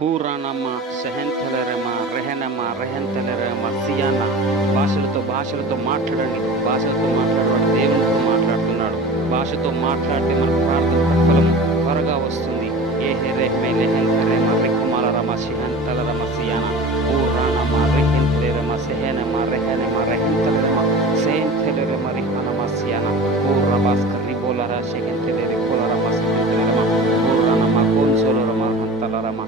హూరానమ్మ సెహెంతెలెరమ రెహెనమ్మ రెహెంతెలెరమ సియాన. భాషలతో మాట్లాడండి. భాషలతో మాట్లాడేవాడు దేవునితో మాట్లాడుతున్నాడు. భాషతో మాట్లాడితే మన ప్రార్థన ఫలము త్వరగా వస్తుంది. ఏ హెరెహ్మె లెహెంతెరెమ రికుమాలరమ సిహెంతెలెరమ సియాన. హూరానమ్మ రెహెంతెలెరమ సెహెనమ్మ రెహెనమ్మ రెహెంతెలెరమ సెహెంతెలెరమ రిహనమ సియాన. హూరబాస్కర్ రిబోలర సెహెంతెలెరి కోలరమ సెహెంతెలెరమ హూరానమ్మ కోన్సోలరమ హంతలరమ.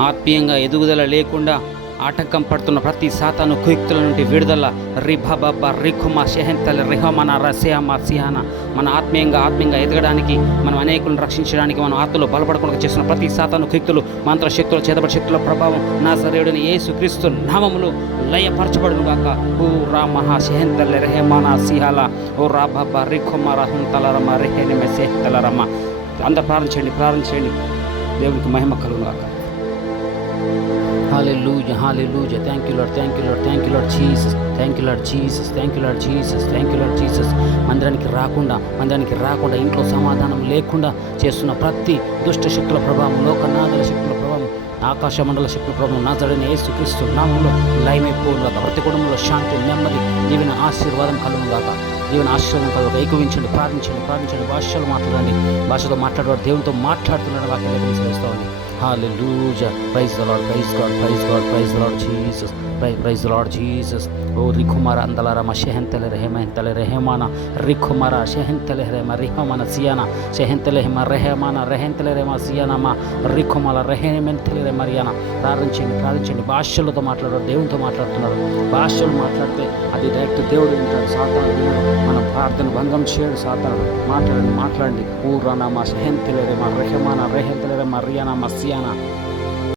ఆత్మీయంగా ఎదుగుదల లేకుండా ఆటంకం పడుతున్న ప్రతి సాతాను కుయుక్తుల నుండి విడుదల. రిభబ రిఖుమ షెహెంతల రిహమన రసేమ సిహాన. మన ఆత్మీయంగా ఎదగడానికి, మనం అనేకులను రక్షించడానికి, మనం ఆత్మలో బలపడకుండా చేస్తున్న ప్రతి సాతాను కుయుక్తులు, మంత్రశక్తులు, చేతబడి శక్తుల ప్రభావం నాజరేయుడైన యేసుక్రీస్తు నామములో లయపరచబడును గాక. ఓ రామహ షెహెంతల రెహమాన సిహాల. ఓ రాబబ రిఖుమ రహంతలరమ రెహెనెమ సెహెంతలరమ. అందరూ ప్రార్థించండి. దేవునికి మహిమ కలుగును గాక. Hallelujah, hallelujah. Thank you Lord Jesus. Thank you Lord Jesus. మందిరానికి రాకుండా ఇంట్లో సమాధానం లేకుండా చేస్తున్న ప్రతి దుష్ట శక్తుల ప్రభావం, లోకనాథల శక్తుల ప్రభావం, ఆకాశ మండల శక్తుల ప్రభావం నాజరేయుడైన యేసుక్రీస్తు నామములో లయమైపోవును గాక. ప్రతి కుటుంబంలో శాంతి, నెమ్మది, దీవెన, ఆశీర్వాదం కలుగును గాక. ఏకవించండి, ప్రార్థించండి. భాషలో మాట్లాడండి. భాషతో మాట్లాడేవాడు దేవునితో మాట్లాడుతున్నాడు. వాక్యం చేస్తూ ఉంది. Hallelujah. Praise the Lord. Praise the Lord Jesus. O rikhumara andalarama shehentele rehemantele rehemana rikhumara shehentele rehema rehemana siana shehentele rehema rehemana rehentele rehema siana ma rikhumala rehementele remariana. ప్రార్థించండి. భాషలతో మాట్లాడారు, దేవునితో మాట్లాడుతున్నారు. భాషలు మాట్లాడితే అది డైరెక్ట్ దేవుడు వింటాడు, సాతాను వినడు. మన ప్రార్థన భంగం చేయడు సాతాను. మాట్లాడండి. ఊరానా మా షెహెంతెలె రెమ రెహమానా రెహెంతెలె రెమ రియానా మసియానా.